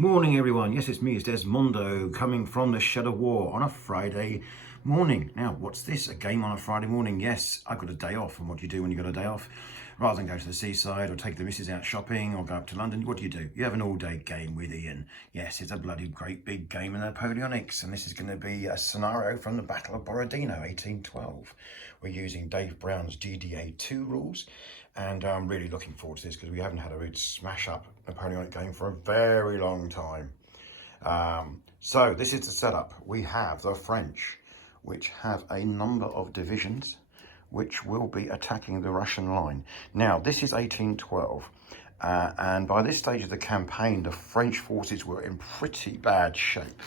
Morning everyone, yes it's me, it's Desmondo coming from the Shed of War on a Friday morning. Now what's this, a game on a Friday morning? Yes, I've got a day off, and what do you do when you've got a day off? Rather than go to the seaside or take the missus out shopping or go up to London, what do? You have an all-day game with Ian. Yes, it's a bloody great big game in the Napoleonics, and this is going to be a scenario from the Battle of Borodino 1812. We're using Dave Brown's GDA2 rules, and I'm really looking forward to this because we haven't had a real smash-up Napoleonic game for a very long time. So this is the setup. We have the French, which have a number of divisions which will be attacking the Russian line. Now, this is 1812, and by this stage of the campaign, the French forces were in pretty bad shape.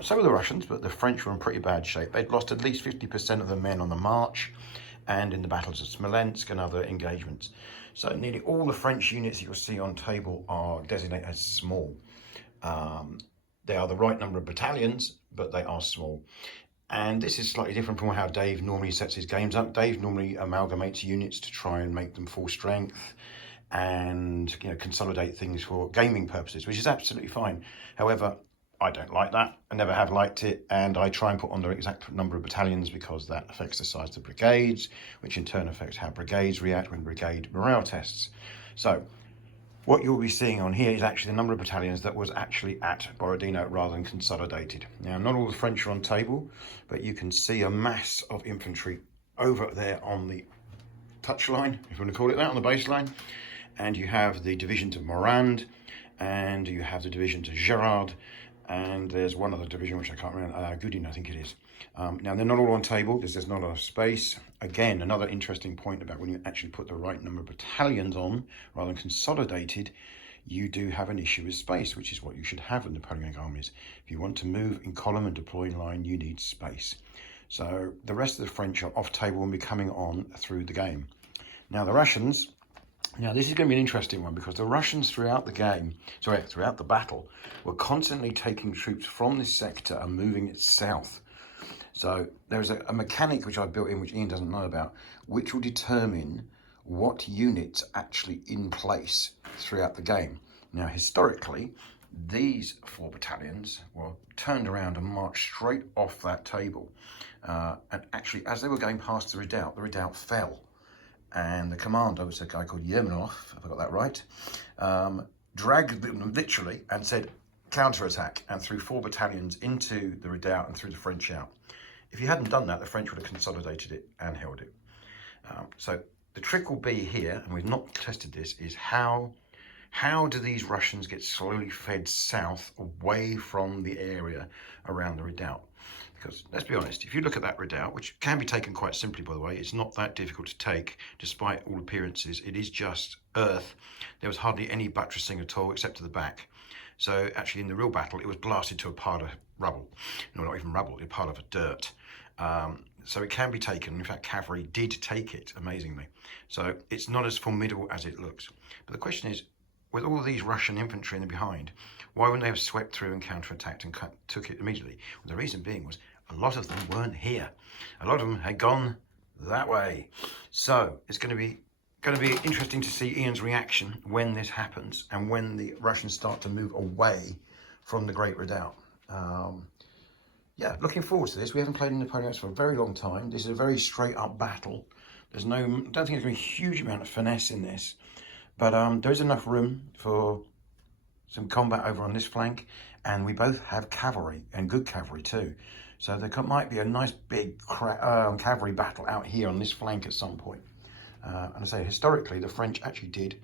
So were the Russians, but the French were in pretty bad shape. They'd lost at least 50% of the men on the march and in the battles of Smolensk and other engagements. So nearly all the French units you'll see on table are designated as small. They are the right number of battalions, but they are small. And this is slightly different from how Dave normally sets his games up. Dave normally amalgamates units to try and make them full strength and consolidate things for gaming purposes, which is absolutely fine. However, I don't like that. I never have liked it, and I try and put on the exact number of battalions because that affects the size of brigades, which in turn affects how brigades react when brigade morale tests. So what you'll be seeing on here is actually the number of battalions that was actually at Borodino rather than consolidated. Now, not all the French are on table, but you can see a mass of infantry over there on the touchline, if you want to call it that, on the baseline. And you have the division to Morand, and you have the division to Gerard, and there's one other division which I can't remember, Gudin I think it is. Now they're not all on table because there's not enough space. Again, another interesting point about when you actually put the right number of battalions on rather than consolidated, you do have an issue with space, which is what you should have in Napoleonic armies. If you want to move in column and deploy in line, you need space. So the rest of the French are off table and be coming on through the game. Now the Russians, now this is going to be an interesting one because the Russians throughout the battle, were constantly taking troops from this sector and moving it south. So there's a mechanic which I built in, which Ian doesn't know about, which will determine what units are actually in place throughout the game. Now, historically, these 4 battalions were turned around and marched straight off that table. And actually, as they were going past the Redoubt fell. And the commander was a guy called Yemenov, if I got that right, dragged them literally and said, counter-attack, and threw 4 battalions into the Redoubt and threw the French out. If you hadn't done that, the French would have consolidated it and held it. So the trick will be here, and we've not tested this, is how do these Russians get slowly fed south away from the area around the Redoubt? Because let's be honest, if you look at that Redoubt, which can be taken quite simply, by the way, it's not that difficult to take, despite all appearances. It is just earth. There was hardly any buttressing at all, except to the back. So actually, in the real battle, it was blasted to a pile of rubble. No, not even rubble, a pile of dirt. So it can be taken. In fact, cavalry did take it, amazingly. So it's not as formidable as it looks. But the question is, with all these Russian infantry in the behind, why wouldn't they have swept through and counterattacked and took it immediately? Well, the reason being was a lot of them weren't here. A lot of them had gone that way. So it's going to be interesting to see Ian's reaction when this happens and when the Russians start to move away from the Great Redoubt. Yeah, looking forward to this. We haven't played in Napoleonics for a very long time. This is a very straight up battle. I don't think there's going to be a huge amount of finesse in this, but there is enough room for some combat over on this flank, and we both have cavalry, and good cavalry too. So there might be a nice big cavalry battle out here on this flank at some point. And I say, historically, the French actually did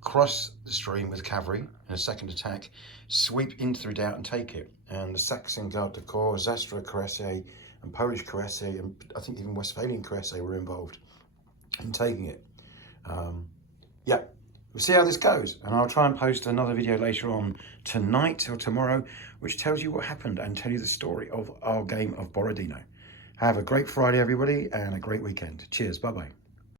cross the stream with cavalry in a second attack, sweep into the Redoubt and take it. And the Saxon Garde du Corps, Zastra Cuirassiers, and Polish Cuirassiers, and I think even Westphalian Cuirassiers were involved in taking it. Yeah, we'll see how this goes. And I'll try and post another video later on tonight or tomorrow, which tells you what happened and tell you the story of our game of Borodino. Have a great Friday, everybody, and a great weekend. Cheers. Bye-bye.